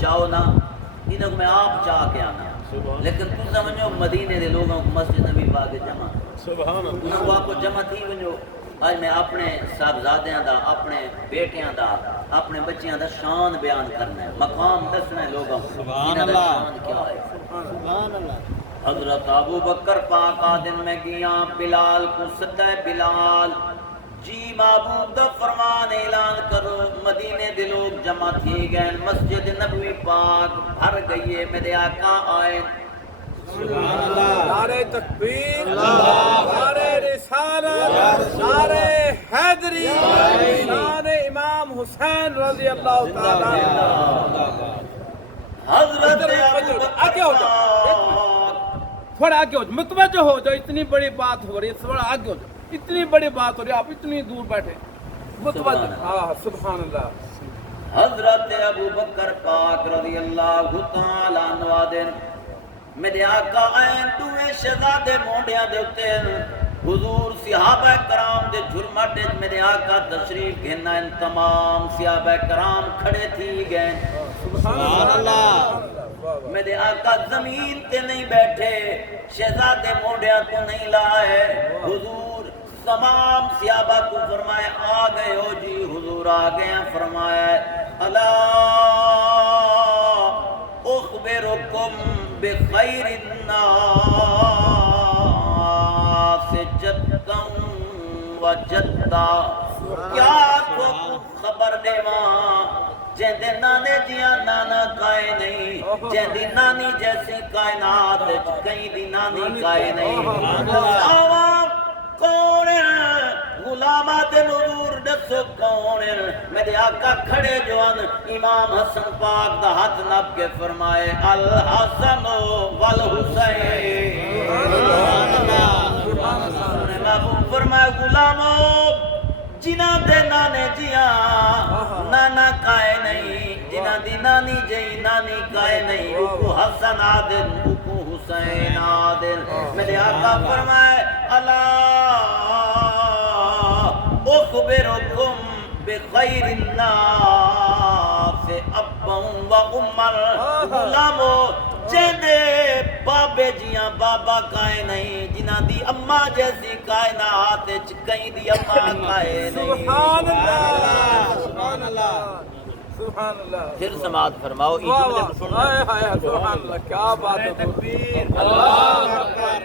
چاہو نا انہوں میں آپ چاہ کے آنا لیکن تم سمجھو مدینے دے لوگوں کو مسجد نبی پاک جمع انہوں کو آپ کو جمع تھی ونجو آج میں اپنے صاحبزادیاں دا اپنے بیٹیاں دا اپنے بچیاں دا شان بیان کرنا ہے مقام دسنا ہے لوگوں کو انہوں دا شان کیا ہے حضرت ابو بکر پاک آدم میں گیا بلال کو صدہ بلال جی معبود دا فرمان اعلان کرو مدینے دے لوگ جمع تھی گئے مسجد نبوی پاک بھر گئی ہے میرے آقا آئے سبحان اللہ نعرہ تکبیر نعرہ رسالت نعرہ حیدری شان امام حسین رضی اللہ تعالی حضرت آگے ہو جاؤ تھوڑا آگے ہو جاؤ متوجہ ہو جاؤ اتنی بڑی بات ہو رہی ہے تھوڑا آگے ہو جاؤ اتنی بڑی بات ہو رہی ہے آپ اتنی دور بیٹھے متوجہ ہاں سبحان اللہ حضرت ابو بکر پاک رضی اللہ تعالی عنہ میرے آقا این دوے شہزادے مونڈیاں دے اتے حضور صحابہ کرام دے جھرمٹے میرے آقا تشریف گھنا ان تمام صحابہ کرام کھڑے تھی گئے سبحان اللہ میرے آقا زمین تے نہیں بیٹھے شہزادے مونڈیاں کو نہیں لائے حضور تمام صحابہ کو فرمائے آ گئے ہو جی حضور آ گئے ہیں فرمائے الا اخبرکم بخیر الناس جدا و جدا کیا کو خبر دے ماں جیندے نانے جیاں نانا کائے نہیں جیندی نانی جیسی کائنات کہیں دی نانی کائے نہیں آوام کون غلامات نور دسو کون میرے آقا کھڑے جوان امام حسن پاک دا ہاتھ نب کے فرمائے الحسن والحسین محبوب فرمائے غلاموں جنہ دے نانے جیاں نانا کائے نہیں جنہ دی نانی جی نانی کائے نہیں اکو حسن آدن اکو حسین آدن میرے آقا فرمائے اللہ اخبرکم بخیر الناس ابا و امر غلامو جیندے بابے جیاں بابا کائے نہیں جنہ دی اماں جیسی کائنات کہیں دی اماں کائے نہیں سبحان اللہ سبحان اللہ سبحان اللہ پھر سماعت فرماؤ یہ جملے کو سننا سبحان اللہ کیا بات ہے تکبیر اللہ اکبر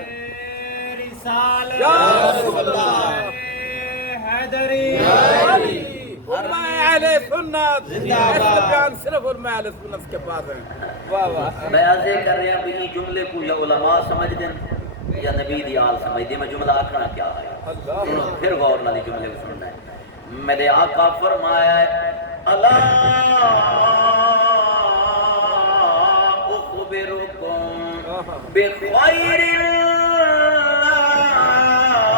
رسالت یا رسول اللہ حیدری فرمائے اہل سنت زندہ باد صرف فرمائے اہل سنت کے پاس ہیں واہ واہ بیان سے کر رہے ہیں بھی یہ جملے کو یا علماء سمجھ دیں یا نبی دی آل سمجھ دیں میں جملہ آکھنا کیا ہے پھر غور نہ دی جملے کو سننا ہے میرے آقا فرمایا ہے اللہ اخبرکم بخیر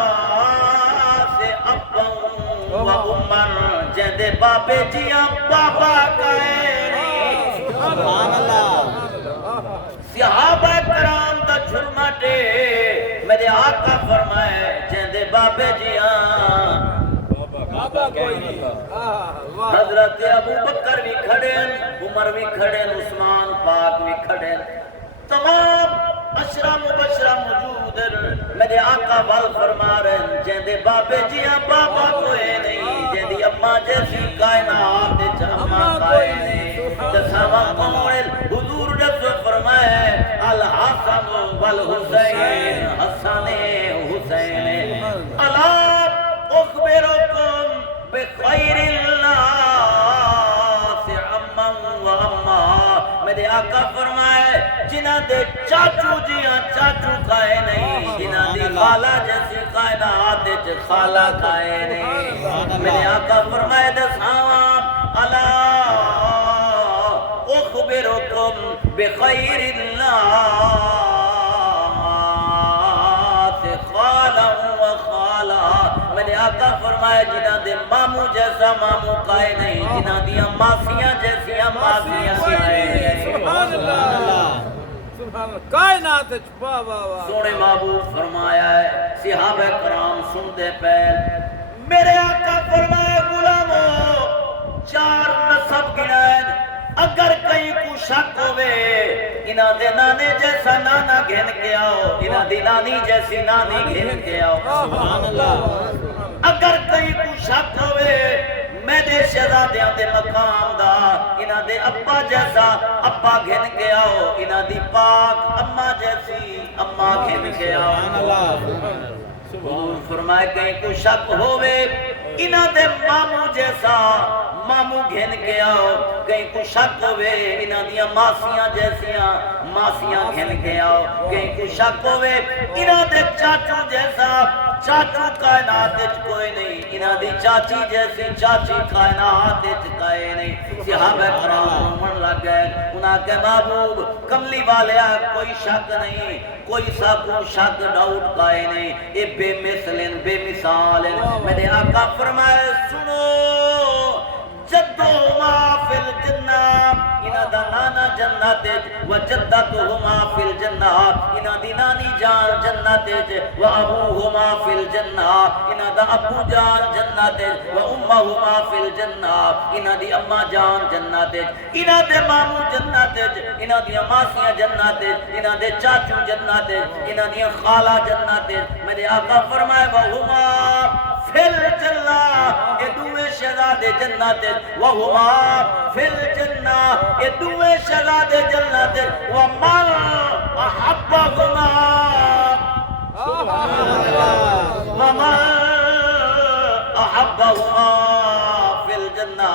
الناس ابا و امر جیندے بابے جیاں بابا کائے نہیں سبحان اللہ صحابہ کرام دا جھرمٹے میرے آقا فرمائے جیندے بابے جیاں بابا کوئی نہیں حضرت ابو بکر بھی کھڑے عمر بھی کھڑے عثمان پاک بھی کھڑے تمام اشرا مبشرہ موجود میرے آقا وال فرما رہے ہیں جیندے بابے جیاں بابا کوئی نہیں جیندی اماں جیسی کائنات اماں کوئی نہیں جسامہ کون حضور جسو فرمائے الحسن والحسین حسن حسین اللہ اخبرکم بخیر الناس اما و اما میرے آقا فرمائے جنہ دے چاچو جیاں چاچو کھائے نہیں جنہ دی خالہ جیسی کائنات خالہ کھائے نہیں میرے آقا فرمائے دساوام اللہ اخبرکم بخیر الناس خالا و خالا میرے آقا فرمائے جنہ دے مامو جیسا مامو کائے نہیں جنہ دیا ماسیاں جیسی ماسیاں کائے نہیں سبحان اللہ سبحان اللہ کائنات واہ واہ واہ سونے محبوب فرمایا ہے صحابہ کرام سن دے پہل میرے آقا فرمائے غلاموں چار نسب گنائیں اگر کہیں کو شک ہوئے انہاں دے نانے جیسا نانا گھن کے آؤ انہاں دی نانی جیسی نانی گھن کے آؤ سبحان اللہ اگر کہیں کو شک ہوئے میرے شہزادیاں دے مقام دا انہاں دے ابا جیسا ابا گھن کے آؤ انہاں دی پاک اماں جیسی اماں گھن کے آؤ حضور فرمائے کہیں کو شک ہوئے انہاں دے ماموں جیسا ماموں گھن کے آؤ کہیں کو شک ہوئے انہاں دیاں ماسیاں جیسیاں ماسیاں گھن کے آؤ کہیں کو شک ہوئے انہاں دے چاچو جیسا چاچو کائنات کوئی نہیں انہاں دی چاچی جیسی چاچی کائنات کوئی نہیں صحابہ کرام من لگ گئے انہاں کے محبوب کملی والیا کوئی شک نہیں کوئی سا کو شک ڈاؤٹ کائے نہیں اے بے مثلن بے مثالن میرے آقا فرمائے سنو جدہما فی الجنہ انہاں دا نانا جنت و جدتہما فی الجنہ انہاں دی نانی جان جنت و ابوہما فی الجنہ انہاں دا ابو جان جنت و امہما فی الجنہ انہاں دی اماں جان جنت انہاں دے ماموں جنت انہاں دی ماسیاں جنت انہاں دے چاچو جنت انہاں دی خالہ جنت میرے آقا فرمائے وہما فی الجنہ یہ دوے شہزادے جنت وہما فی الجنہ یہ دوے شہزادے جنت ومن احبہما ومن احبہما فی الجنہ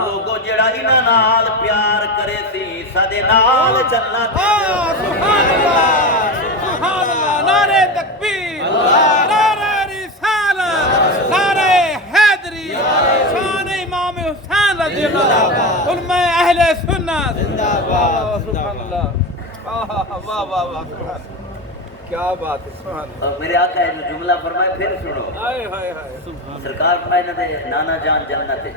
لوگو جڑا انہاں نال پیار کرے سی سادے نال جنت سبحان اللہ سبحان اللہ نعرہ تکبیر نعرہ رسالت نعرہ حیدری شان امام حسین رضی اللہ علماء اہل سنت زندہ باد سبحان اللہ واہ واہ واہ سبحان کیا بات ہے سبحان اور میرے آقا ہے جو جملہ فرمائے پھر سنو ہائے ہائے ہائے سرکار فرمائے انہاں دے نانا جان جنت ہے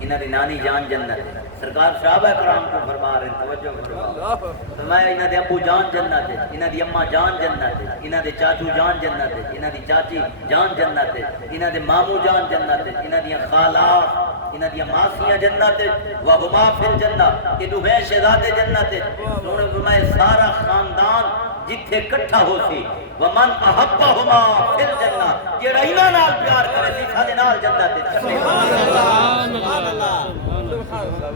انہاں دی نانی جان جنت ہے سرکار صحابہ کرام کو فرما رہے ہیں توجہ فرماؤ فرمایا انہاں دے ابو جان جنت ہے انہاں دی اماں جان جنت ہے انہاں دے چاچو جان جنت ہے انہاں دی چاچی جان جنت ہے انہاں دے ماموں جان جنت ہے انہاں دی خالہ انہاں دی ماسیاں جنت ہے وہما فی الجنہ یہ دوہے شہزادے جنت ہے انہوں نے فرمایا سارا خاندان جتھے کٹھا ہو سی ومن احبہما فی الجنہ جیڑا انہاں نال پیار کرے سی سادے نال جنت ہے سبحان اللہ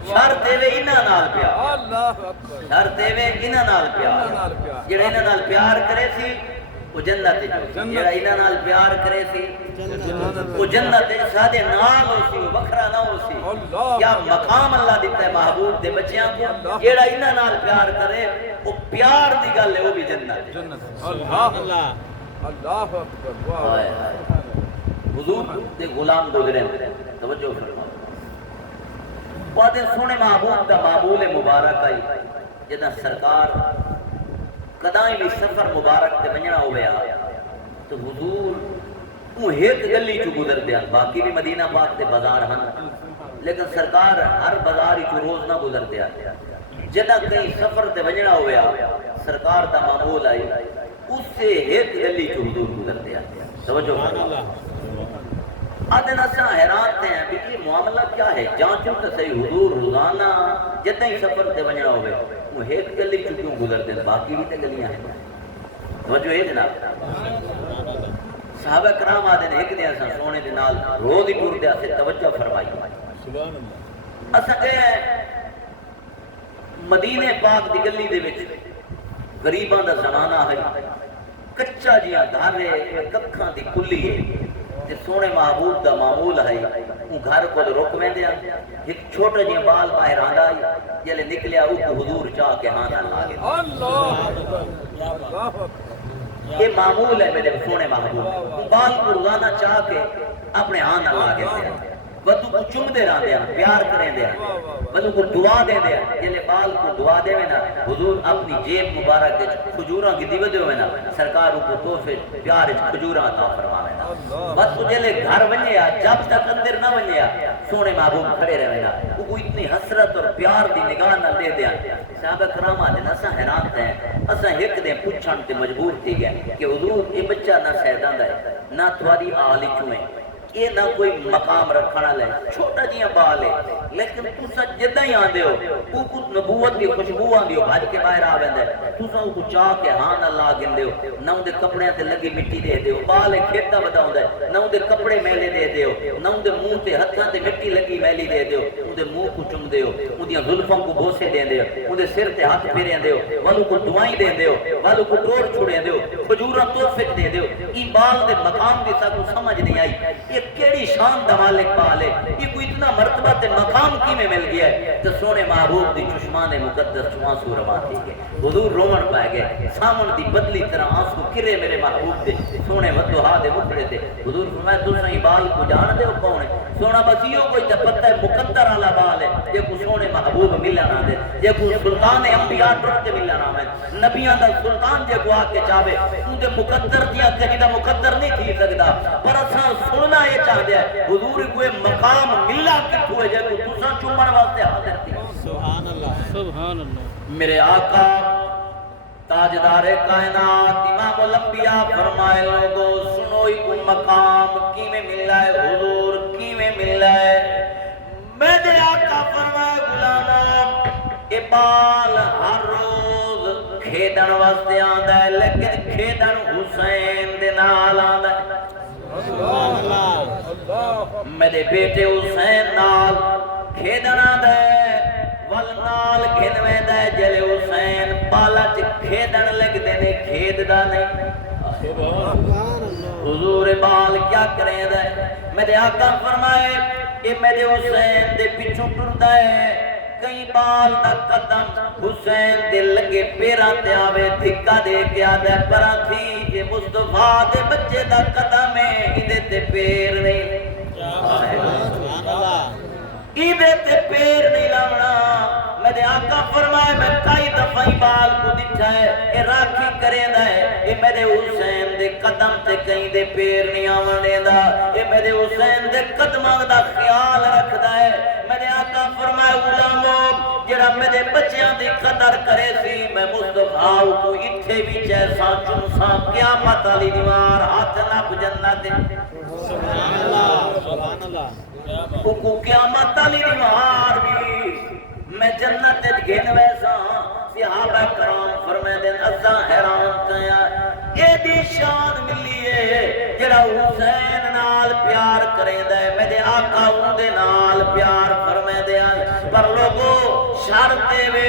شر دے وے انہاں نال پیار اللہ اکبر شر دے وے انہاں نال پیار جیڑا انہاں نال پیار کرے سی وہ جنت ہے جیڑا انہاں نال پیار کرے سی وہ جنت ہے سادے نال ہو سی وکھرا نہ ہو سی کیا مقام اللہ دیتا ہے محبوب دے بچیاں کو جیڑا انہاں نال پیار کرے وہ پیار دی گل ہے وہ بھی جنت ہے اللہ اللہ اللہ اکبر واہ حضور دے غلام گزرے توجہ فرماؤ بہت سونے محبوب دا معمول مبارک آئی جدہ سرکار قدائیں بھی سفر مبارک تے ونجنا ہویا تو حضور وہ ایک گلی چو گزر دیا باقی بھی مدینہ پاک تے بازار ہن لیکن سرکار ہر بازار چو روز نہ گزر دیا جدہ کہیں سفر تے ونجنا ہویا سرکار دا معمول آئی اس سے ایک گلی چو حضور گزر دیا توجہ فرماؤ آدھنا سا حیران تھے ہیں کہ یہ معاملہ کیا ہے جانچوں تو صحیح حضور روزانہ جتنا ہی سفر تے ونجنا ہوئے وہ ایک گلی چو کیوں گزرتے ہیں باقی بھی تے گلیاں ہیں توجہ ہے جناب صحابہ کرام آدھے نے ایک دیا سا سونے دے نال روز ہی پور دیا سے توجہ فرمائی اسا گئے مدینے پاک دی گلی دے وچ غریباں دا زمانہ ہے کچا جیاں گھارے ککھاں دی کلی ہے تے سونے محبوب دا معمول ہے وہ گھر کو رک میں دیا ایک چھوٹا جی بال باہر آندا ہے جلے نکلیا او کو حضور چاہ کے ہاں نہ لاگے اللہ یہ معمول ہے میرے سونے محبوب بال کو روزانہ چاہ کے اپنے ہاں نہ لاگے دیا بدو کو چم دے رہا دیا پیار کریں دیا بدو کو دعا دے دیا جلے بال کو دعا دے نا حضور اپنی جیب مبارک کھجوراں کی دیوے دے نا سرکار کو تحفے پیار کھجوراں عطا فرماوے نا بس تو جلے گھر ونجیا جب تک اندر نہ ونجیا سونے محبوب کھڑے رہے نا وہ اتنی حسرت اور پیار دی نگاہ نہ دے دیا صحابہ کرام آدھے نا اساں حیران تھے اساں ایک دن پوچھن تے مجبور تھی گئے کہ حضور یہ بچہ نہ سیداں دا ہے نہ تھوڑی آلی چویں یہ نہ کوئی مقام رکھنا لے چھوٹا جیاں بال ہے لیکن تسا جدہ ہی آن دے ہو وہ کچھ نبوت کی خوشبو آن دے ہو بھاج کے باہر آویں دے تسا وہ کچھ چاہ کے ہاں نہ لا گن دے ہو نہ ان دے کپڑے تے لگی مٹی دے دے ہو بال کھیتا بتاؤں دے نہ ان دے کپڑے میلے دے دے ہو نہ ان دے منہ تے ہتھاں تے مٹی لگی میلی دے دے ہو ان دے منہ کو چم دے ہو ان دیاں زلفوں کو بوسے دے دے ہو ان دے سر تے ہاتھ پھیریں دے ہو والو کو دعائیں دے دے ہو والو کو ٹور چھوڑیں دے ہو کھجوراں توفق دے دے ہو ای بال دے مقام دی سا کو سمجھ نہیں آئی یہ کیڑی شان دا مالک بال ہے یہ کوئی اتنا مرتبہ تے مقام کی میں مل گیا ہے تو سونے محبوب دی چشمان مقدس چوان سو روا تھی گئے حضور رومن پائے گئے سامن دی بدلی طرح آنسو کرے میرے محبوب دے سونے ودوہا دے مکڑے دے حضور فرمایا دوسرا ہی بال کو جان دے ہو کون ہے سونا بسیوں کوئی تے پتہ ہے مقدر والا بال ہے یہ کو سونے محبوب ملا نہ دے یہ کو سلطان انبیاء ٹرک ملا نہ ہے نبیاں دا سلطان جے کو آ کے چاہے ان دے مقدر دیا کہیں دا مقدر نہیں تھی سکتا پر اساں سننا یہ چاہ دیا حضور کوئی مقام ملا کتھو ہے جے کو تساں چومن واسطے حاضر تھی سبحان اللہ سبحان اللہ میرے آقا تاجدار کائنات امام الانبیاء فرمائے لوگو سنو ہی کو مقام کی میں مل رہا ہے حضور کی میں مل رہا ہے میرے آقا فرمائے غلاموں اے بال ہر روز کھیدن واسطے آندا ہے لیکن کھیدن حسین دے نال آندا ہے میرے بیٹے حسین نال کھیدن آندا ہے والنال گھنویں دے جلے حسین بالا چ کھیدن لگ دینے کھید دا نہیں حضور بال کیا کریں دے میرے آقا فرمائے اے میرے حسین دے پیچھوں ٹردا ہے کئی بال دا قدم حسین دے لگے پیراں تے آوے دھکا دے کے آدھے پرا تھی جے مصطفیٰ دے بچے دا قدم ہے ایدے تے پیر نہیں ایدے تے پیر نہیں لاؤنا میرے آقا فرمائے میں کئی دفعی بال کو دکھا ہے اے راکھی کریں دا ہے اے میرے حسین دے قدم تے کہیں دے پیر نہیں آونے دا اے میرے حسین دے قدمہ دا خیال رکھ دا ہے میرے آقا فرمائے غلاموں جڑا میرے بچیاں دی قدر کرے سی میں مصطفیٰ کو اتھے بھی جیسا چنسا قیامت علی دیوار ہاتھ نب جنت سبحان اللہ سبحان اللہ کو قیامت علی دیوار بھی میں جنت گھن ویسا صحابہ کرام فرمائے دن ازاں حیران کیا اے دی شان ملی ہے جڑا حسین نال پیار کریں دے میرے آقا ان دے نال پیار فرمائے دے پر لوگو شرطے وے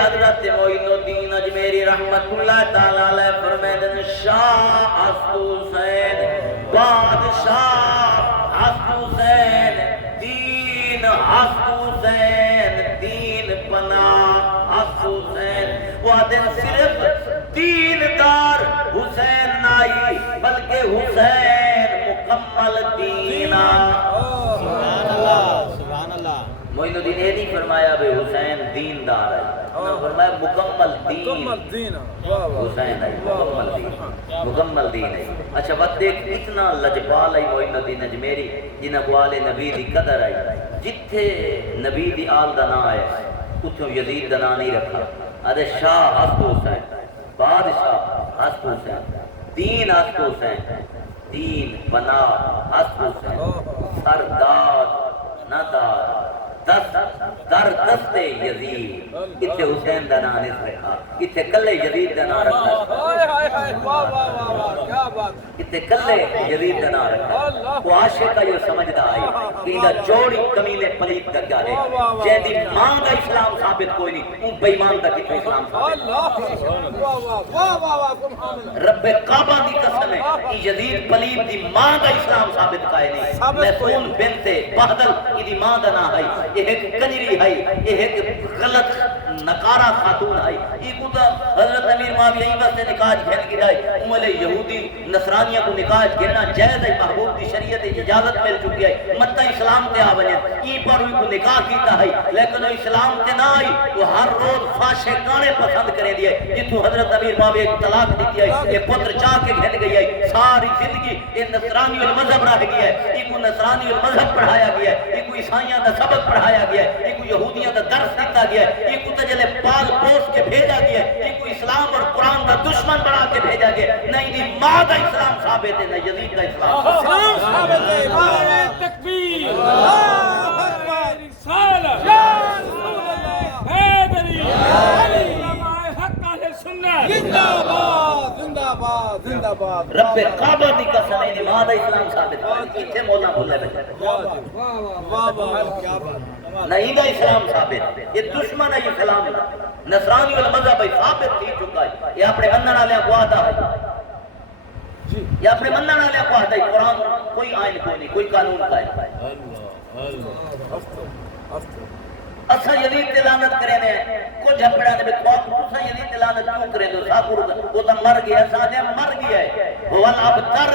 حضرت معین الدین اجمیری رحمت اللہ تعالیٰ علیہ فرمائے دن شاہ حسین بادشاہ حسین دین حسین دین پناہ حسین وہ دن صرف دین دار حسین نائی بلکہ حسین مکمل دینا سبحان اللہ سبحان اللہ معین الدین یہ نہیں فرمایا بے حسین دین دار ہے فرمایا مکمل دین حسین ہے مکمل دین ہے اچھا بات دیکھ اتنا لجپال ہے معین الدین اجمیری جنہ کو آل نبی دی قدر آئی جتھے نبی دی آل دا نہ آئے اتھوں یزید دا نہ نہیں رکھا ادھے شاہ حسن حسین بادشاہ حسن حسین دین حسن حسین دین پناہ حسن حسین سردار ندار در دست یزید اتھے حسین دا نام نہیں رکھا اتھے کلے یزید دا نام رکھا اتھے کلے یزید دا نام رکھا وہ عاشق کا یہ سمجھدا آئی کہ اندہ جوڑی کمیلے پلیت کا کیا ہے جہاں دی ماں دا اسلام ثابت کوئی نہیں ان بیمان دا کتنے اسلام ثابت رب کعبہ دی قسم ہے کہ یزید پلیت دی ماں دا اسلام ثابت کائے نہیں محسون بنت بہدل کی ماں دا نام ہے یہ ایک کنجری ہے یہ ایک غلط نکارہ خاتون ہے یہ کتا حضرت امیر معاویہ ہی بس سے نکاح گھن کی جائے امال یہودی نصرانیہ کو نکاح گھننا جائز ہے محبوب دی شریعت اجازت مل چکی ہے متہ اسلام تے آونے ای پر ہوئی کو نکاح کیتا ہے لیکن اسلام تے نہ آئی وہ ہر روز فاشے گانے پسند کریں دیئے جتو حضرت امیر معاویہ ایک طلاق دیتی ہے یہ پتر چاہ کے گھن گئی ہے ساری زندگی یہ نصرانی المذہب رہ گئی ہے یہ کو نصرانی المذہب پڑھایا گیا ہے یہ کو عیسائیاں دا سبق پڑھایا گیا ہے، یہ کو یہودیاں دا درس دیتا گیا ہے، یہ کو تجلے پال پوس کے بھیجا گیا ہے، یہ کو اسلام اور قرآن دا دشمن بنا کے بھیجا گیا ہے۔ نہ انہی ماں دا اسلام ثابت ہے، نہ یزید دا اسلام ثابت ہے۔ نعرہ تکبیر، اللہ اکبر، رسالت، یا رسول اللہ، حیدری، علماء حق اہل سنت، زندہ باد، زندہ باد، زندہ باد۔ رب کعبہ دی قسم انہی ماں دا اسلام ثابت ہے، کتھے مولا بھولے بیٹھے واہ واہ، کیا بات، نہیں دا اسلام ثابت ہے، یہ دشمن ہے اسلام دا۔ نصرانی والمذہب ثابت تھی چکا ہے، یہ اپنے منن والے کو آتا ہے، یہ اپنے منن والے کو آتا ہے۔ قرآن کوئی آئین کوئی نہیں، کوئی قانون کا ہے۔ اسا یزید تے لعنت کرے نے کچھ اپنا دے بخوف اسا یزید تے لعنت کیوں کرے دو ساکور وہ تو مر گیا، سادے مر گیا ہے۔ ہول اب تر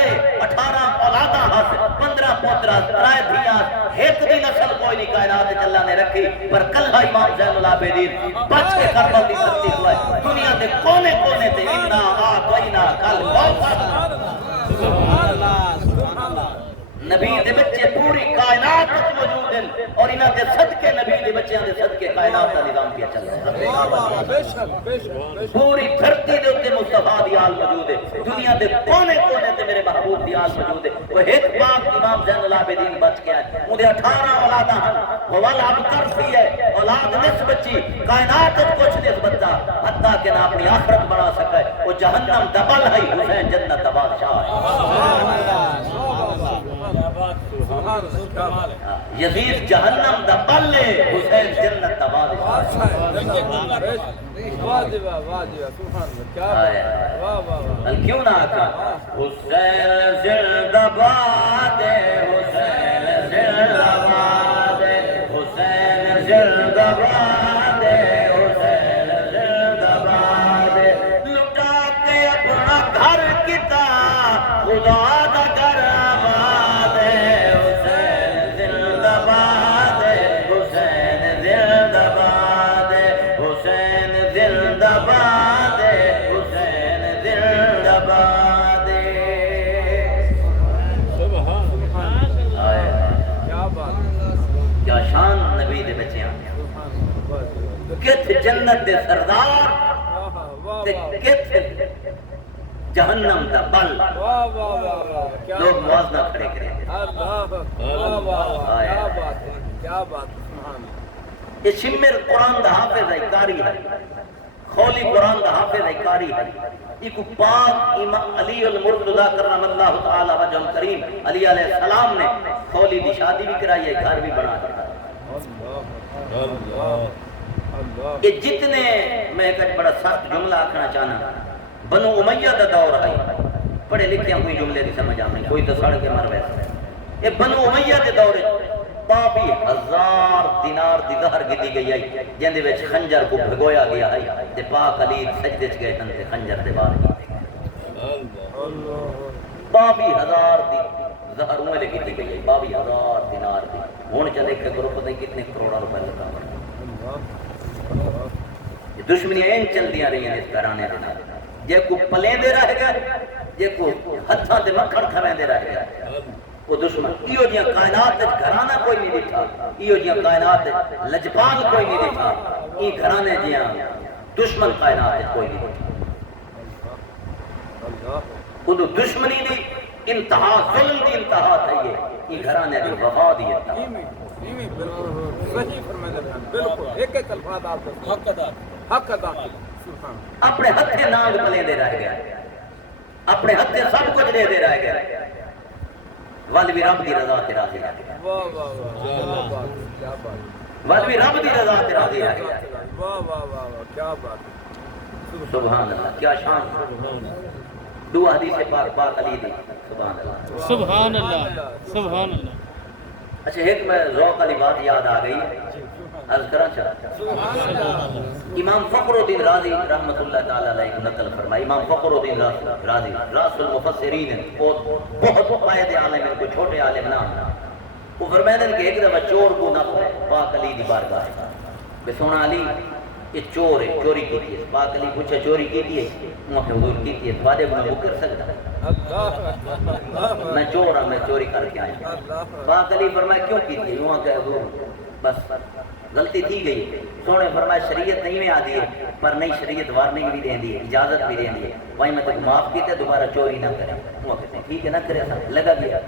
18 اولاداں حاصل 15 پوترا 3 دھیاں، ایک دی نسل کوئی نہیں کائنات وچ اللہ نے رکھی، پر کلھا امام زین العابدین بچ کے کربلا دی دھرتی ہوا ہے۔ دنیا دے کونے کونے تے انا آقینا کل سبحان اللہ، سبحان اللہ۔ نبی دے بچے پوری کائنات وچ موجود ہیں، اور انہاں دے صدقے نبی دے بچیاں دے صدقے کائنات دا نظام پیا چل رہا ہے۔ بے شک، بے شک، بے شک۔ پوری دھرتی دے اوتے مصطفیٰ دی آل موجود ہے، دنیا دے کونے کونے تے میرے محبوب دی آل موجود ہے۔ وہ ایک پاک امام زین العابدین بچ کے آئے، انہیں 18 اولاداں ہیں، وہ والا اب ترسی ہے، اولاد نصف بچی، کائنات کچھ نسبت دا، حتیٰ کہ نہ اپنی آخرت بنا سکے، وہ جہنم دبل ہے، حسین جنت دا بادشاہ ہے۔ یزید جہنم دا بل ہے، حسین جنت دا بادشاہ ہے۔ کیوں نہ آقا حسین زندہ باد ہے، حسین زندہ باد ہے، حسین زندہ باد ہے، حسین زندہ باد ہے۔ لٹا کے اپنا گھر کتا خدا دا گھر آباد ہے، حسین زندہ باد ہے، حسین زندہ باد ہے، حسین زندہ باد ہے، حسین زندہ باد ہے۔ کیا شان نبی دے بچیاں، کت جنت دے سردار تے کت جہنم دا بل۔ لوگ موازنہ کھڑے کریں یہ شمر قرآن دا حافظ ہے، قاری ہے، خولی قرآن دا حافظ ہے، قاری ہے۔ ایک پاک امام علی المرتضیٰ کرم اللہ تعالی وجہ الکریم علی علیہ السلام نے خولی دی شادی بھی کرائی ہے، گھر بھی بنا دیا۔ یہ جتنے میں ایک بڑا سخت جملہ آکھنا چاہنا، بنو امیہ دا دور ہے، پڑھے لکھے ہیں کوئی جملے نہیں سمجھ آمیں، کوئی تو سڑ کے مر ویسا۔ یہ بنو امیہ دے دور ہے، 22,000 دینار دی زہر گدی گئی ہے، جن دے وچ خنجر کو بھگویا گیا ہے، تے پاک علی سجدے چ گئے تن تے خنجر دے باہر کیتے گئے۔ 22,000 دی زہر انہیں لے گدی گئی ہے، 22,000 دینار دی۔ ہون چلے کہ گروپ دے کتنے کروڑا روپے لگا پڑا۔ یہ دشمنیاں این چل دیا رہی ہیں اس گھرانے دے نال، جے کو پلے دے رہ گئے، جے کو ہتھاں تے مکھڑ کھویں دے رہ گئے، وہ دشمن۔ ایو جیاں کائنات وچ گھرانہ کوئی نہیں دیکھا، ایو جیاں کائنات وچ لجپال کوئی نہیں دیکھا، ای گھرانے جیاں دشمن کائنات وچ کوئی نہیں دیکھا۔ خود دشمنی دی انتہا، ظلم دی انتہا تھی ہے، ای گھرانے دی وفا دی انتہا۔ صحیح فرمایا، بالکل ایک ایک الفاظ آپ حق ادا، حق ادا۔ اپنے ہتھے نانگ پلے دے رہ گئے، اپنے ہتھے سب کچھ دے دے رہ گئے، والوی رب دی رضا تے راضی رہ گئے، واہ واہ واہ، کیا بات، کیا بات، والوی رب دی رضا تے راضی رہ گئے۔ واہ واہ واہ واہ، کیا بات، سبحان اللہ، کیا شان۔ دو حدیث پاک پاک علی دی، سبحان اللہ، سبحان اللہ، سبحان اللہ۔ اچھا ایک میں ذوق والی بات یاد آ گئی، عرض کرنا چاہتا امام فخر الدین رازی رحمۃ اللہ تعالی علیہ نقل فرمائی، امام فخر الدین رازی راس المفسرین ہیں، بہت قائد عالم ہیں، کوئی چھوٹے عالم نہ ہیں۔ وہ فرمائے کہ ایک دفعہ چور کو نہ پاک علی دی بارگاہ بے سونا علی یہ چور ہے چوری کی ہے پاک علی پوچھا چوری کی ہے وہ کہ حضور کی ہے وعدے کو میں کر سکتا میں چور ہوں میں چوری کر کے آیا پاک علی فرمایا کیوں کی تھی وہ کہ حضور بس غلطی تھی گئی سونے فرمایا شریعت نہیں میں آدھی ہے پر نہیں شریعت وارننگ بھی دیں دی ہے اجازت بھی دیں دی ہے وہیں میں تک معاف کیتے دوبارہ چوری نہ کریں وہ کہتے ہیں ٹھیک ہے نہ کرے سا لگا گیا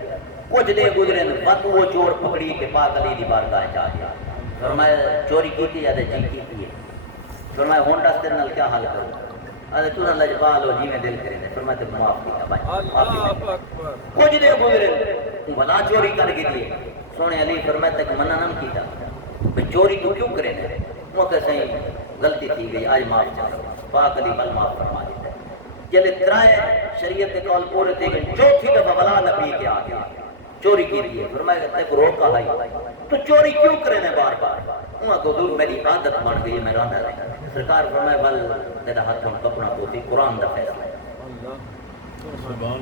کچھ دے گزرے بات وہ چور پکڑی کہ پاک علی دی بارگاہ چاہ گیا فرمایا چوری کی تھی یا جی کی تھی فرمایا ہونڈا سے نال کیا حال کروں ارے تو نہ لجپال ہو جی میں دل کرے دے فرمایا تے معاف کیا بھائی کچھ دے گزرے بلا چوری کر کے دیے سونے علی فرمایا تک منع نہ کیتا بھئی چوری تو کیوں کرے دے وہ کہ صحیح غلطی تھی گئی آج معاف چاہتا پاک علی بل معاف فرما دیتا جلے ترائے شریعت کے قول پورے تھے گئے چوتھی دفعہ بلا نبی کے آگیا چوری کی دیئے فرمایا کہ تک روکا بھائی تو چوری کیوں کرے نے بار بار وہاں کو دور میری عادت بن گئی میں راندہ رہا سرکار فرمایا بل تیرا ہاتھ ہم کپڑا پوتی قرآن دا فیصلہ ہے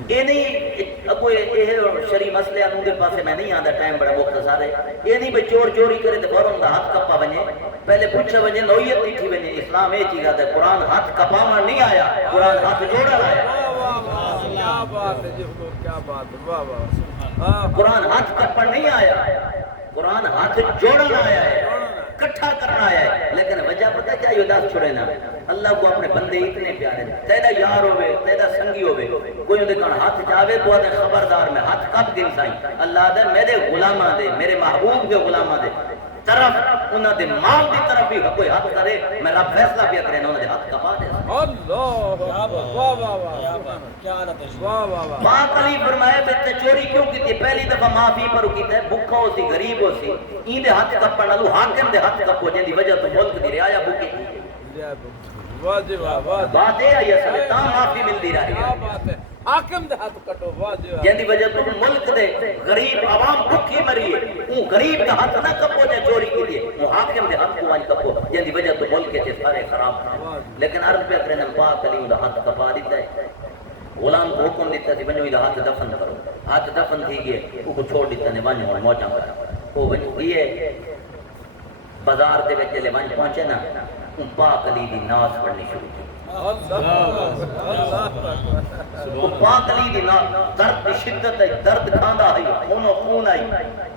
یہ نہیں اگو یہ شریع مسئلے انہوں کے پاسے میں نہیں آدھا ٹائم بڑا مختصر ہے یہ نہیں بھئی چور چوری کرے تو فوراً دا ہاتھ کپا بنے پہلے پوچھا بنے نوعیت تھی بنے اسلام یہ چیز آتا ہے قرآن ہاتھ کپا نہیں آیا قرآن ہاتھ جوڑا آیا کیا بات ہے جی کیا بات ہے واہ واہ قرآن ہاتھ کپڑ نہیں آیا قرآن ہاتھ جوڑنا آیا ہے کٹھا کرنا آیا ہے لیکن وجہ پتہ کیا یہ داس چھوڑے نا اللہ کو اپنے بندے اتنے پیارے تیدا یار ہوئے تیدا سنگی ہوئے کوئی اندھے کہاں ہاتھ چاہوے تو آدھے خبردار میں ہاتھ کب دن سائیں اللہ دے میرے غلامہ دے میرے محبوب کے غلامہ دے طرف انہاں دے مال دی طرف بھی کوئی ہاتھ کرے میں رب فیصلہ بھی کرے انہوں نے ہاتھ کپا دے اللہ واہ واہ واہ کیا عادت ہے واہ واہ واہ پاک علی فرمایا بیٹے چوری کیوں کی تھی پہلی دفعہ معافی پر کیتا ہے بھوکا ہو سی غریب ہو سی این دے ہاتھ کپڑ نالو حاکم دے ہاتھ کپو جن دی وجہ تو ملک دی رعایا بھوکی واہ جی واہ واہ بات ہے یا سب تا معافی ملتی رہی کیا بات ہے حاکم دے ہاتھ کٹو واہ جی واہ جن دی وجہ تو ملک دے غریب عوام بھوکی مری ہے وہ غریب دا ہاتھ نہ کپو جے چوری کی دی وہ حاکم دے ہاتھ کو وان کپو جن دی وجہ تو ملک کے سارے خراب ہیں لیکن عرض پہ کرے نے پاک علی دا ہاتھ کپا دیتا ہے غلام کو حکم دیتا سی بنو دا ہاتھ دفن کرو ہاتھ دفن تھی گئے وہ کو چھوڑ دیتا نے ونجو موجاں کرا وہ بنو یہ بازار دے وچ لے ونج پہنچے نا پاک علی دی ناز پڑھنی شروع کی پاک علی دی ناز درد دی شدت ہے درد کھاندا ہے خون و خون آئی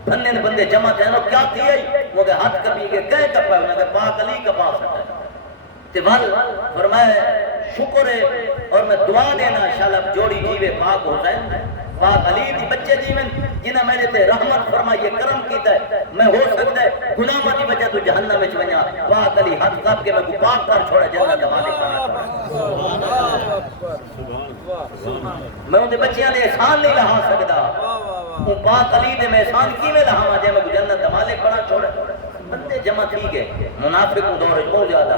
بھنے بندے جمع تھے نا کیا تھی آئی وہ کہ ہاتھ کبھی کے کہے کپا ہے کہ پاک علی کا پاس ہے تیوال فرمائے شکر ہے اور میں دعا دینا شالب جوڑی جیوے پاک حسین پاک علی دی بچے جیون جنہ میں نے تے رحمت فرمائیے کرم کیتا ہے میں ہو سکتا ہے گناہ دی وجہ تو جہنم میں چونیا پاک علی ہاتھ کب کے میں کو پاک کر چھوڑا جنت دا مالک بنا میں ان دے بچیاں دے احسان نہیں لہا سکتا وہ پاک علی دے میں احسان کی میں لہا جے میں کو جنت دا مالک بنا چھوڑا بندے جمع ٹھیک ہے منافق دور بہت زیادہ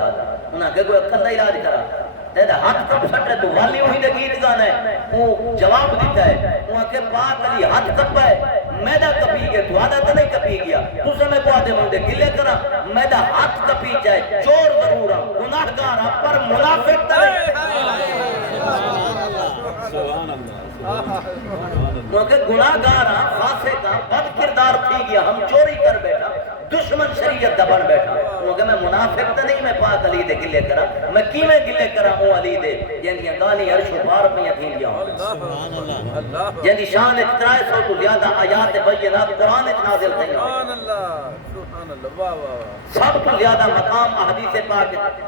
انہاں کہ کوئی اکھن دا علاج کرا تیرا ہاتھ کب سٹے تو والی ہوئی دے گیت گانا ہے وہ جواب دیتا ہے وہاں کہ پاک علی ہاتھ کبا ہے میدہ کپی گیا تو آدھا تو نہیں کپی گیا تو سمیں کو آدھے مندے گلے کرا میدہ ہاتھ کپی جائے چور ضرور ہاں گناہگار ہاں پر منافق ترے کیونکہ گناہگار ہاں فاسق ہاں بد کردار تھی گیا ہم چوری کر بیٹھا دشمن شریعت دبن بیٹھا کیونکہ میں منافق تو نہیں میں پاک علی دے گلے کرا میں کی میں گلے کرا ہوں علی دے جن دی گالی عرش و پار پہ تھیں گیا ہوں جن دی شان 300 تو زیادہ آیات بینات قرآن نازل تھیں سب تو زیادہ مقام احادیث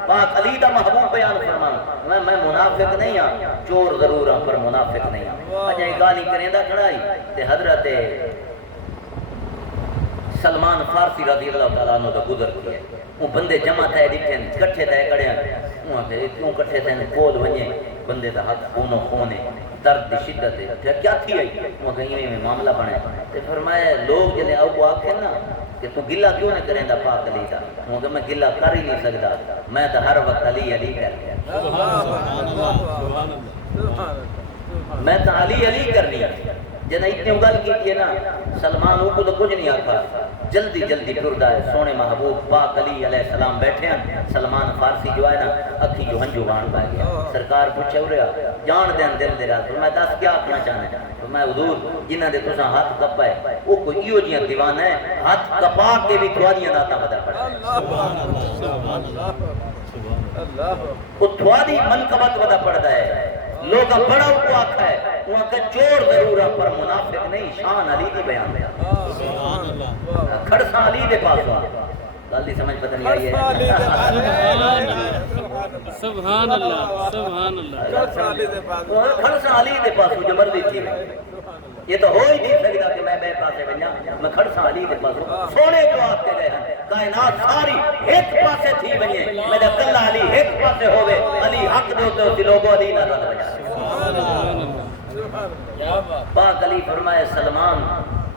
پاک علی دا محبوب بیان فرمان میں منافق نہیں ہاں چور ضرور ہاں پر منافق نہیں ہاں اجھے گالی کریں دا کھڑائی تے حضرت سلمان فارسی رضی اللہ تعالیٰ عنہ دا گزر کیا وہ بندے جمع تھے دیکھیں کٹھے تھے کڑے ہیں وہاں کہ کیوں کٹھے تھے کھول ونجے بندے دا حق خون و خونے درد دی شدت ہے کیا تھی آئی وہاں کہ میں معاملہ بنے تے فرمایا لوگ جنہیں او کو آکھیں نا کہ تو گلہ کیوں نہ کریں دا پاک علی دا وہاں کہ میں گلہ کر ہی نہیں سکتا میں تو ہر وقت علی علی کر لیا میں تو علی علی کر لیا جنہیں اتنے اگل کی تھی نا سلمان کو تو کچھ نہیں آتا جلدی جلدی ٹردا ہے سونے محبوب پاک علی علیہ السلام بیٹھے ہیں سلمان فارسی جو ہے نا اکھی جو ہنجو بان پا گیا سرکار پوچھے ہو رہا جان دین دل دے رہا تو میں دس کیا آکھنا چاہنا تو میں حضور جنہ دے تساں ہاتھ کپا ہے وہ کوئی ایو جیاں دیوانہ ہے ہاتھ کپا کے بھی تھوڑیاں داتا بدل پڑا ہے وہ تھوڑی منقبت بدل پڑا ہے لوگا بڑا کو آکھا ہے وہاں کا چور ضرور ہے پر منافق نہیں شان علی دی بیان دیا کھڑسا علی دے پاس ہوا گل سمجھ پتہ نہیں آئی ہے سبحان اللہ سبحان اللہ کھڑسا علی دے پاس جو مرضی تھی یہ تو ہو ہی نہیں سکتا کہ میں بے پاسے بنیا میں کھڑسا علی دے پاس سونے جو آپ کے گئے ہیں کائنات ساری ایک پاسے تھی بنیے میرا کلہ علی ایک پاسے ہوئے علی حق دے ہوتے ہوتی لوگوں علی نہ بجا پاک علی فرمائے سلمان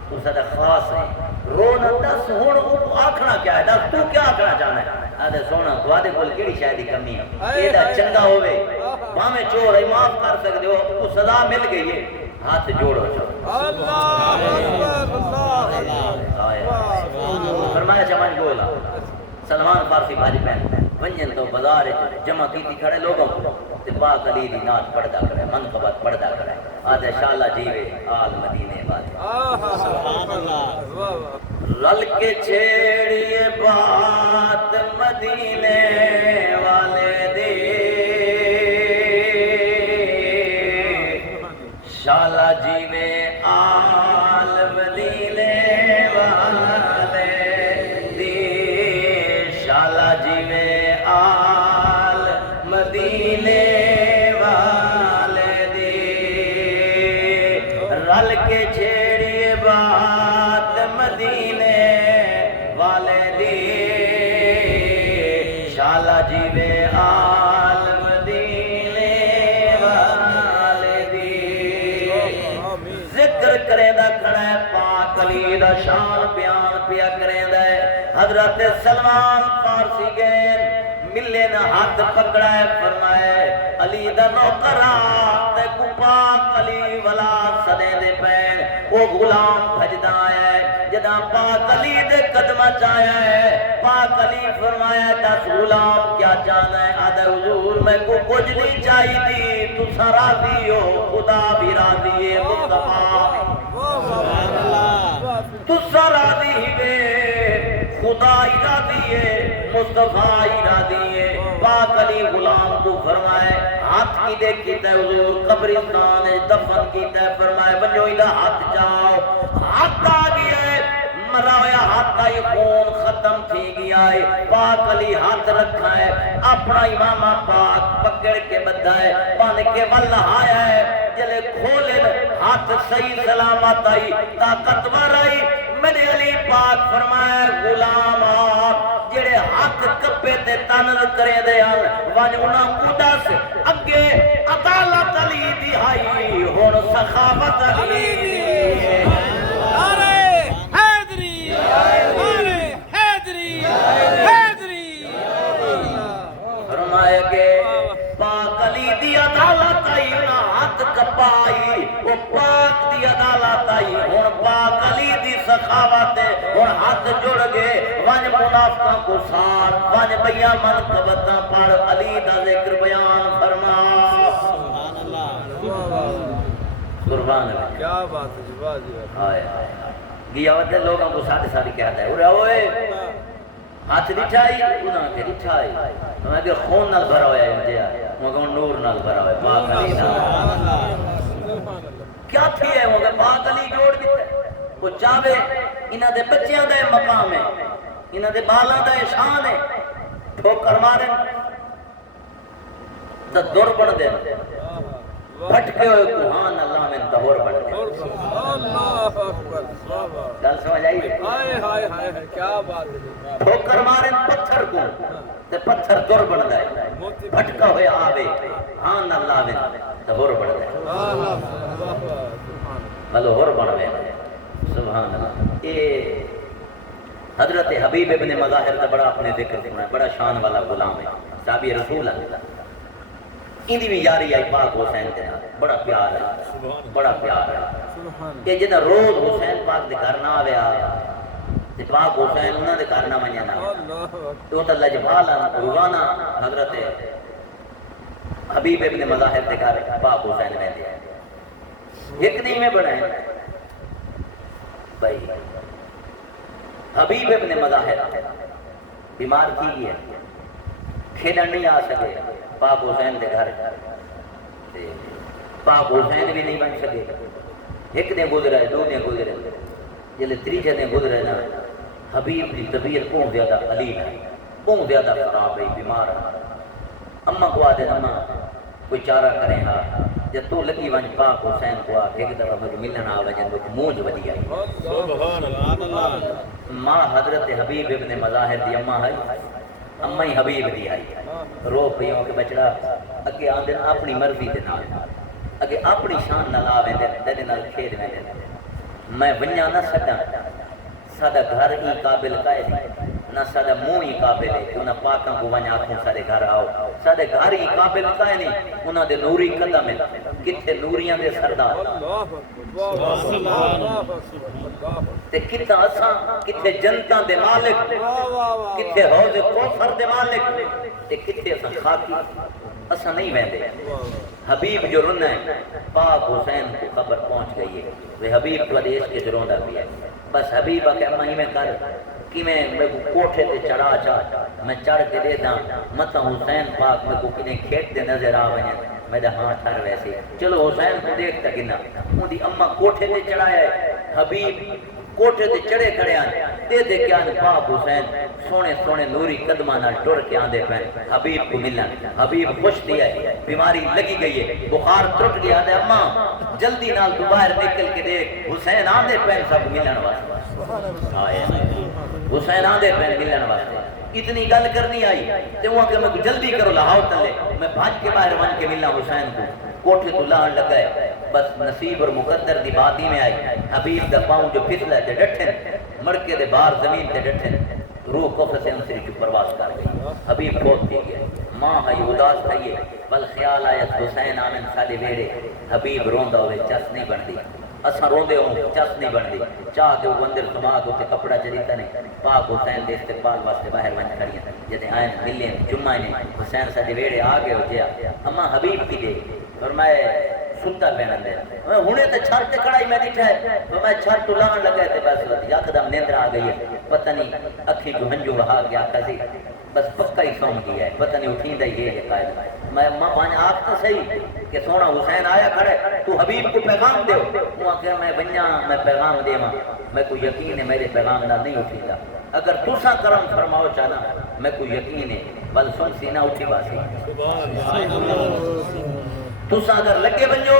تو صدر خاص ہے رونا دس ہون آکھنا کیا ہے دس تو کیا آکھنا چاہنا ہے آدھے سونا تو آدھے کول کیڑی شاید ہی کمی ہے یہ دا چنگا ہوئے باہمیں چور ہے معاف کر سکتے ہو تو سزا مل گئی ہے ہاتھ جوڑو فرمایا چمن بولا سلمان فارسی بھاجی پہن ونجن تو بازار جمع کیتی کھڑے لوگوں تے پاک علی دی نات پڑھدا کرے منقبت پڑھدا کرے آدھے شالا جیوے آل مدینے والے سبحان اللہ رل کے چھیڑیے بات مدینے والے دے شالا جیوے آل مدینے والے دے شالا جیوے آل مدینے والے دے رل کے چھیڑیے بات مدینے والے دے شالا جیوے آل مدینے والے دے ذکر کرے دا کھڑا ہے پاک علی دا شان بیان پیا کرے دا ہے حضرت سلمان فارسی گئے ملے نہ ہاتھ پکڑا ہے فرمائے علی دا نوکرا تے کو پاک علی والا سدے دے پین وہ غلام بھجدا ہے جدا پاک علی دے قدم چایا ہے پاک علی فرمایا دس غلام کیا جانا ہے آدھے حضور میں کو کچھ نہیں چاہی دی تو سارا دیو خدا بھی راضی ہے مصطفیٰ تو سارا دی خدا راضی ہے مصطفیٰ راضی ہے پاک علی غلام کو فرمائے ہاتھ کی دے کیتا ہے حضور قبرستان دفن کیتا ہے فرمائے بنو ادھا ہاتھ جاؤ ہاتھ آ گیا ہے مرا ہویا ہاتھ کا یہ خون ختم تھی گیا ہے پاک علی ہاتھ رکھا ہے اپنا امامہ پاک پکڑ کے بدھا ہے پان کے واللہ آیا ہے جلے کھولے ہاتھ صحیح سلامت آئی طاقتور آئی میرے علی پاک فرمایا غلام آپ جڑے حق کپے تے تنر کرے دے وان انہاں کودا سے اگے عدالت علی دی آئی ہن سخاوت علی دی نعرہ حیدری نعرہ حیدری حیدری فرمایا کہ پاک علی دی عدالت آئی انہاں ہاتھ کپائی وہ پاک دی عدالت آئی ہن پاک علی دی سخاوت ہن ہاتھ جڑ گئے وان منافقاں کو ساتھ وان بیا منقبتاں پڑھ علی دا ذکر بیان فرما سبحان اللہ قربان اللہ کیا بات ہے جی ہائے ہائے گیا ودے لوگوں کو ساتھ ساتھ کہتا ہے اورے اوئے ہاتھ دٹھائی انہاں کے دٹھائی میں کہ خون نال بھرا ہویا ہے مجھے مگر نور نال بھرا ہویا ہے پاک علی نال کیا تھی ہے وہ کہ پاک علی جوڑ دیتا ہے وہ چاہے انہاں دے بچیاں دا مقام ہے انہاں دے بالاں دا شان ہے ٹھوکر مارن تے دور بن دے بھٹکے ہوئے کوہان اللہ میں دہور بن دے اللہ اکبر گل سمجھ آئی ہائے ہائے ہائے کیا بات ہے ٹھوکر مارن پتھر کو تے پتھر دور بن دے بھٹکا ہوئے آوے ہان اللہ میں دہور بن دے بلو ہور بن دے سبحان اللہ یہ حضرت حبیب ابن مظاہر کا بڑا اپنے ذکر سنا ہے بڑا شان والا غلام ہے صحابی رسول اللہ اندی بھی یاری آئی پاک حسین کے نام بڑا پیار ہے بڑا پیار ہے یہ جدہ روز حسین پاک دے گھر نہ آویا تے پاک حسین انہاں دے گھر نہ ونجے نہ تو تے لجپال روانہ حضرت حبیب ابن مظاہر دے گھر پاک حسین ویندے ایک نہیں میں بنائے بھائی حبیب ابن مظاہر بیمار کی ہے کھیلن نہیں آ سکے پاک حسین دے گھر پاک حسین بھی نہیں بن سکے ایک دن گزرے دو دن گزرے جلے تریجے دن گزرے نا حبیب دی طبیعت بہت زیادہ علیل ہے بہت زیادہ خراب ہے بیمار ہے اماں کو آدھے اماں کوئی چارہ کریں ہاں جب تو لگی ونج پاک حسین کو آ ایک دفعہ مجھے ملنا آ وجن وہ موج ودی آئی سبحان اللہ ماں حضرت حبیب ابن مظاہر دی اماں ہے اماں ہی حبیب دی آئی رو پیوں کے بچڑا اگے آندے اپنی مرضی دے نال اگے اپنی شان نال آویں دے نال کھیڈ ویندے میں ونجا نہ سکاں ساڈا گھر ہی قابل کائے نہیں نہ ساڈا منہ ہی قابل ہے کہ انہاں پاکاں کو ونجا آکھوں ساڈے گھر آؤ ساڈے گھر ہی قابل کائے نہیں انہاں دے نوری قدم ہیں کتھے نوریاں دے سردار تے کتھے اساں کتھے جنتاں دے مالک کتھے حوض کوثر دے مالک تے کتھے اساں خاکی اساں نہیں ویندے حبیب جو رنا ہے پاک حسین کو خبر پہنچ گئی ہے وہ حبیب تو دیش کے جروندا بھی ہے بس حبیب کہ اما ہی میں کر کہ میں کوٹھے تے چڑھا میں چڑھ کے دے دا مت حسین پاک میں کو کنے کھیت دے نظر آ ونجے میرا ہاتھ ٹھر ویسے چلو حسین کو دیکھتا گنا اون دی اما کوٹھے تے چڑھایا ہے حبیب کوٹھے تے چڑھے کھڑے ہیں دے کے آن پاک حسین سونے سونے نوری قدمہ نال ٹر کے آندے پہ حبیب کو ملن حبیب خوش دیا ہے بیماری لگی گئی ہے بخار ٹرٹ گیا دے اما جلدی نال تو باہر نکل کے دیکھ حسین آندے پہ سب ملن واسطے آئے حسین آندے پہ ملن واسطے اتنی گل کرنی آئی تے وہاں کہ میں جلدی کرو لاہو تلے میں بھاج کے باہر ون کے ملنا حسین کو کوٹھے تو لان لگائے بس نصیب اور مقدر دی بات ہی میں آئی حبیب دا پاؤں جو پھسلا تے ڈٹھن مڑکے دے باہر زمین تے ڈٹھن روح کفر سے انسری کی پرواز کر گئی حبیب بہت دی گیا ماں ہے اداس تھئیے بل خیال آیا حسین آمن سالے ویڑے حبیب روندا ہوئے چس نہیں بن دی اساں روندے ہوں چس نہیں بن دی چاہ کے وہ اندر دماغ ہوتے کپڑا چلیتا نہیں پاک حسین دے استقبال واسطے باہر ون کھڑیاں جدے آئیں ملیں جمعہ نے حسین سالے ویڑے آگے ہو جیا اما حبیب کی دے فرمائے سنتا پہنا دے میں ہونے تے چھر تے کڑائی میں دیٹھا ہے تو میں چھر تو لان لگے تے بس یکدم نیندر آ گئی ہے پتہ نہیں اکھی جو ہنجو بہا گیا کسی بس پکا ہی سون گیا ہے پتہ نہیں اٹھیندہ یہ ہے قائد میں ماں پانچ آگ تو صحیح کہ سونا حسین آیا کھڑے تو حبیب کو پیغام دے وہاں کہ میں بنیا میں پیغام دے ماں میں کوئی یقین ہے میرے پیغام نہ نہیں اٹھیندہ اگر تُسا کرم فرماؤ چاہنا میں کوئی یقین ہے بل سن سینہ اٹھی باسی تُسا اگر لگے بنجو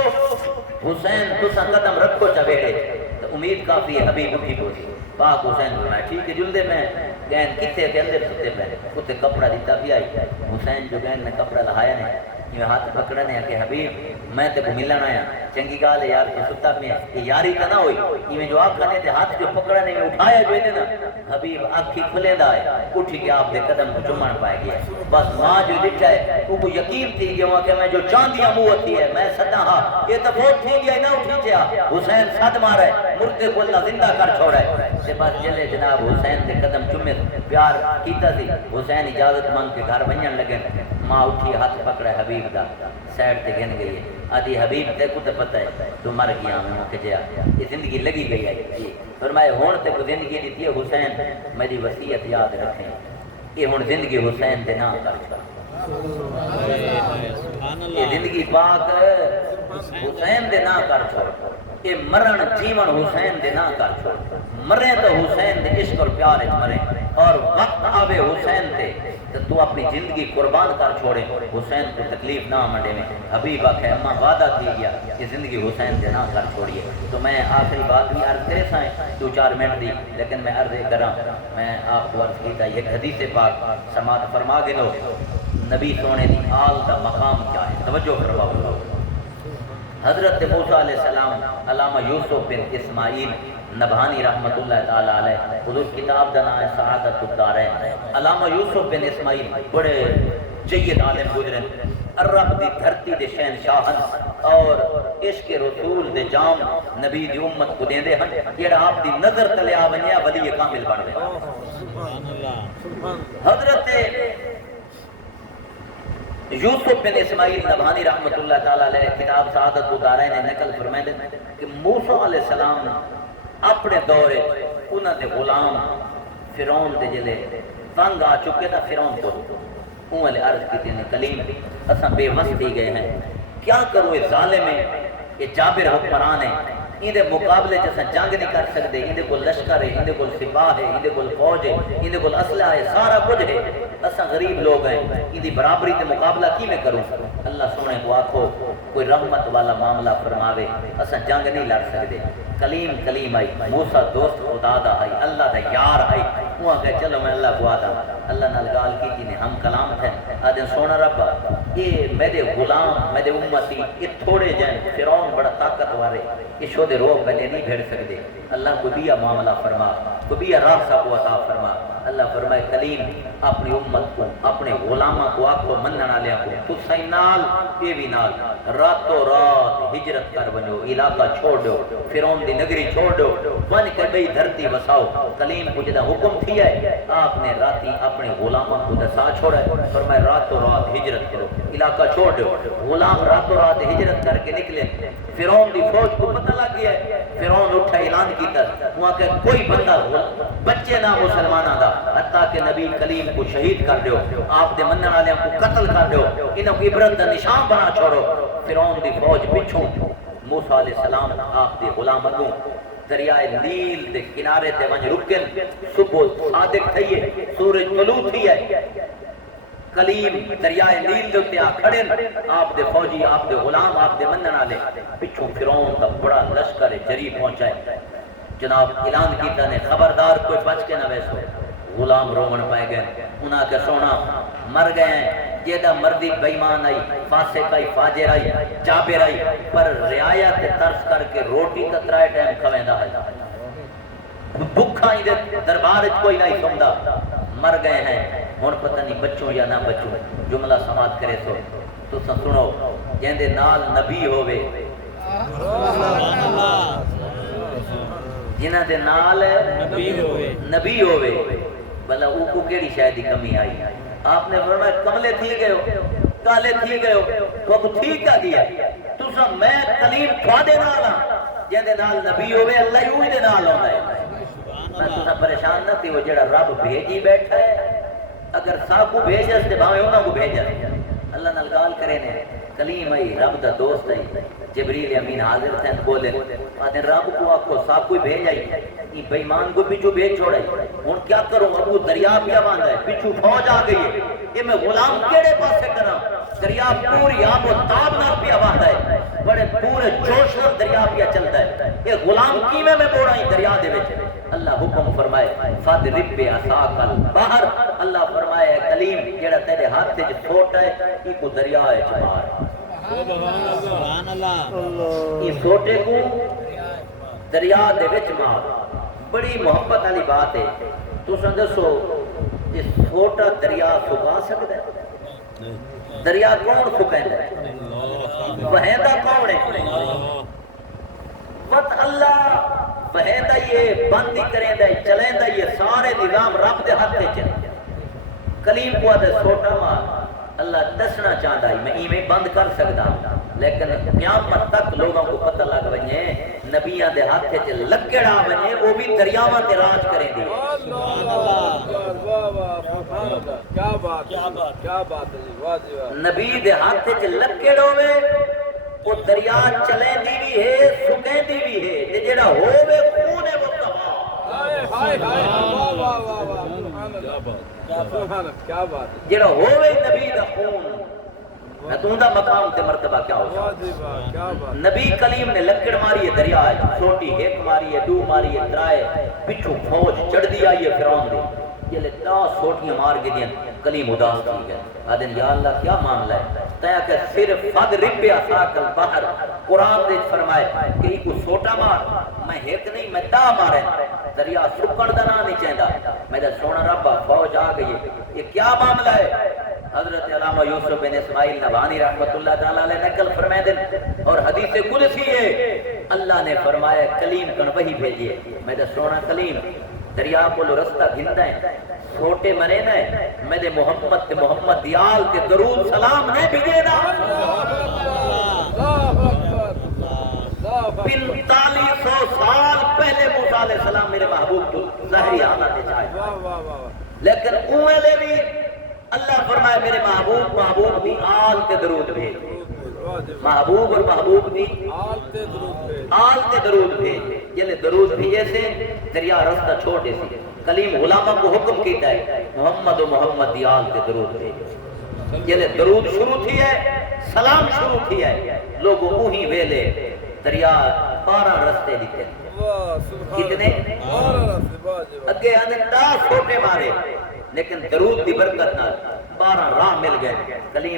حسین تُسا قدم رکھو چاہے تو امید کافی ہے حبیب اٹھی پوچھی پاک حسین بنا ٹھیک ہے جلدے میں گین کتے کے اندر ستے پہ کتے کپڑا دیتا بھی آئی حسین جو گین نے کپڑا لہایا نہیں یہ ہاتھ پکڑنے ہیں کہ حبیب میں تے کو ملنا آیا چنگی گال ہے یار کہ ستا میں یہ یاری کا نہ ہوئی یہ جو آپ کھانے تھے ہاتھ جو پکڑنے میں اٹھایا جو ہے نا حبیب آنکھی کھلے دا ہے اٹھی کے آپ دے قدم کو چمن پائے گیا بس ماں جو لکھا ہے وہ کو یقین تھی کہ وہاں کہ میں جو چاندیاں منہ ہوتی ہے میں سدا ہاں یہ تو بہت تھی گیا نہ اٹھی تھیا حسین صد مارا ہے مردے کو اللہ زندہ کر چھوڑا ہے سے بس جلے جناب حسین دے قدم چمے پیار کیتا تھی حسین اجازت مانگ کے گھر بنن لگے ماں اٹھی ہاتھ پکڑا حبیب دا سیڈ تے گن گئی ہے آدھی حبیب تے کو تے پتہ ہے تو مر گیا میں کہ جیا یہ زندگی لگی گئی ہے فرمائے ہون تے کو زندگی دیتی ہے حسین میری وصیت یاد رکھیں یہ ہن زندگی حسین دے نام کر یہ زندگی پاک حسین دے نام کر چھوڑ یہ مرن جیون حسین دے نام کر چھوڑ مرے تو حسین دے عشق اور پیار وچ مرے اور وقت آوے حسین تے تو اپنی زندگی قربان کر چھوڑے حسین کو تکلیف نہ منڈے میں حبیب آکھے اماں وعدہ تھی گیا کہ زندگی حسین دے نہ کر چھوڑیے تو میں آخری بات بھی عرض کرے سائیں 2-4 منٹ دی لیکن میں عرض کراں میں آپ کو عرض کیتا یہ حدیث پاک سماعت فرما کے لو نبی سونے دی آل دا مقام کیا ہے توجہ فرماؤ حضرت موسیٰ علیہ السلام علامہ یوسف بن اسماعیل نبھانی رحمت اللہ تعالی علیہ حضور کتاب دا نام ہے سعادت الدارین علامہ یوسف بن اسماعیل بڑے جید عالم گزرے عرب دی دھرتی دے شہنشاہن اور عشق رسول دے جام نبی دی امت کو دیندے ہن جیڑا آپ دی نظر تلے آ ونیا ولی کامل بن گئے حضرت یوسف بن اسماعیل نبھانی رحمت اللہ تعالیٰ علیہ کتاب سعادت الدارین نے نقل فرمائے کہ موسیٰ علیہ السلام اپنے دورے انہاں دے غلام فرعون دے جلے تنگ آ چکے تھا فرعون کو انہوں نے عرض کی تھی کلیم اساں بے وس دی گئے ہیں کیا کرو یہ ظالم ہے یہ جابر حکمران ہے ان دے مقابلے جیسا جنگ نہیں کر سکتے ان دے کول لشکر ہے ان دے کول سپاہ ہے ان دے کول فوج ہے ان دے کول اسلحہ ہے سارا کچھ ہے اساں غریب لوگ ہیں ان دی برابری تے مقابلہ کی میں کروں اللہ سونے کو آکھو کوئی رحمت والا معاملہ فرماوے اساں جنگ نہیں لڑ سکتے کلیم آئی موسیٰ دوست خدا دا آئی اللہ دا یار آئی وہاں کہ چلو میں اللہ کو آدھا اللہ نال گال کی جنہیں ہم کلام تھے آدھے سونا رب یہ میرے غلام میرے امتی یہ تھوڑے جائیں فرعون بڑا طاقت وارے یہ شو دے روح پہلے نہیں بھیڑ سکتے اللہ کو بیا معاملہ فرما کو بیا راستہ کو عطا فرما اللہ فرمائے کلیم اپنی امت کو اپنے غلامہ کو آپ کو مننا لیا کو تو سینال یہ بھی نال راتوں رات ہجرت کر بنو علاقہ چھوڑ دو فرعون دی نگری چھوڑ دو بن کے بھئی دھرتی وساؤ کلیم کو جدہ حکم تھی ہے آپ نے راتی اپنے غلامہ کو دسا چھوڑا ہے فرمائے راتوں رات ہجرت کرو علاقہ چھوڑ دو غلام راتوں رات ہجرت کر کے نکلے فرعون دی فوج کو پتہ لگ گیا ہے فرعون اٹھا اعلان کیتا وہاں کہ کوئی بندہ بچے نہ مسلمانہ دا حتیٰ کہ نبی کلیم کو شہید کر دیو آپ دے منن والے کو قتل کر دیو انہوں کو عبرت دا نشان بنا چھوڑو فرعون دی فوج پچھوں موسیٰ علیہ السلام آپ دے غلام اگوں دریائے نیل دے کنارے تے ونج رکن صبح صادق تھئیے سورج طلوع تھی ہے کلیم دریائے نیل دے تے آ کھڑن آپ دے فوجی آپ دے غلام آپ دے منن والے پچھوں فرعون دا بڑا لشکر جری پہنچائے جناب اعلان کیتا نے خبردار کوئی بچ کے نہ ویسو غلام رومن پائے گئے انہاں کے سونا مر گئے ہیں جیدہ مردی بیمان آئی فاسق آئی فاجر آئی جابر آئی پر رعایت ترس کر کے روٹی تترائے ٹائم کھویندہ ہے بھکھا ہی دے دربار کوئی نہیں سمدہ مر گئے ہیں ہون پتہ نہیں بچوں یا نہ بچوں جملہ سماعت کرے تو سنو جیندے نال نبی ہوئے جنہ دے نال نبی ہوئے بلا وہ کو کیڑی شاید دی کمی آئی آپ نے فرمایا کملے تھی گئے ہو کالے تھی گئے ہو تو کو ٹھیک آ گیا تو سب میں کلیم کھوا دے نالا جیندے نال نبی ہوئے اللہ ہی ہوئی دے نال ہوتا ہے میں تو سب پریشان نہ تھی وہ جڑا رب بھیجی بیٹھا ہے اگر ساکو بھیجس تے بھاوے انہوں کو بھیجا اللہ نال گال کرے نے کلیم آئی رب دا دوست آئی جبریل امین حاضر تھے بولے آدھے رب کو آپ کو ساکو بھیج آئی یہ بیمان کو پیچھو بھیج چھوڑا ہے ان کیا کروں ابو دریا پیا باندھا ہے پیچھو فوج آ گئی ہے یہ میں غلام کیڑے پاسے کرا دریا پوری آب و تاب نہ پیا باندھا ہے بڑے پورے جوش اور دریا پیا چلتا ہے یہ غلام کیویں میں بوڑا ہی دریا دے وچ اللہ حکم فرمائے فَضْرِبْ بِعَصَاكَ الْبَحْرَ اللہ فرمائے کلیم جیڑا تیرے ہاتھ سے چھوٹا ہے یہ کو دریا ہے چمار سبحان اللہ یہ چھوٹے کو دریا دے وچ مار بڑی محبت والی بات ہے تو سندسو یہ چھوٹا دریا سکا سکتا ہے دریا کون سکیندا ہے وہیندا کون ہے وقت اللہ وہیندا یہ بندی کریندا چلیندا یہ سارے نظام رب دے ہاتھ وچ کلیم کو دے چھوٹا مار اللہ دسنا چاہتا ہے میں ایویں بند کر سکتا لیکن قیامت تک لوگوں کو پتہ لگ ونجے نبیاں دے ہاتھ وچ لکڑا ونجے وہ بھی دریاواں تے راج کریں گے سبحان اللہ واہ واہ سبحان اللہ کیا بات کیا بات ہے واہ جی واہ نبی دے ہاتھ وچ لکڑ ہوے وہ دریا چلیندی بھی ہے سکیندی بھی ہے تے جڑا ہوے خون ہے وہ تباہ ہائے ہائے واہ واہ واہ واہ سبحان اللہ سبحان اللہ کیا بات ہے جڑا ہوے نبی دا خون میں تو دا مقام تے مرتبہ کیا ہو واہ جی واہ کیا بات نبی کلیم نے لکڑ ماری ہے دریا چھوٹی ایک ماری ہے دو ماری ہے ترائے پچھو فوج چڑھ دی آئی ہے فرعون دے یہ لے 10 سوٹیاں مار کے دیں کلیم اداس کی گئے آدھیں یا اللہ کیا معاملہ ہے تایا کہ صرف فَضْرِبْ بِعَصَاكَ الْبَحْرَ قرآن نے فرمائے کہ یہ کو سوٹا مار میں ایک نہیں میں 10 مارے دریا سکڑ دا نہ نہیں چاہتا میں دے سونا ربا فوج آ گئی یہ کیا معاملہ ہے حضرت علامہ یوسف بن اسماعیل نبھانی رحمت اللہ تعالیٰ علیہ نقل فرمائے دن اور حدیث قدسی ہے اللہ نے فرمایا کلیم کن وہی بھیجیے میں دے سونا کلیم دریا کو رستہ گھندا ہے چھوٹے مرے نہ میں دے محمد تے محمد دیال تے درود سلام نہیں بھیجے نا 4500 سال پہلے موسیٰ علیہ السلام میرے محبوب تو ظاہری حالات جائے لیکن اوہلے بھی اللہ فرمائے میرے محبوب بھی آل تے درود بھیج محبوب اور محبوب بھی آل تے درود بھیج یعنی درود بھیجے سے دریا رستہ چھوٹے سے کلیم غلامہ کو حکم کیتا ہے محمد و محمد دی آل تے درود بھیج یعنی درود شروع تھی ہے سلام شروع تھی ہے لوگوں اوہی ویلے دریا 12 رستے لکھے کتنے اگے ہمیں 10 چھوٹے مارے لیکن درود دی برکت نال 12 راہ مل گئے کلیم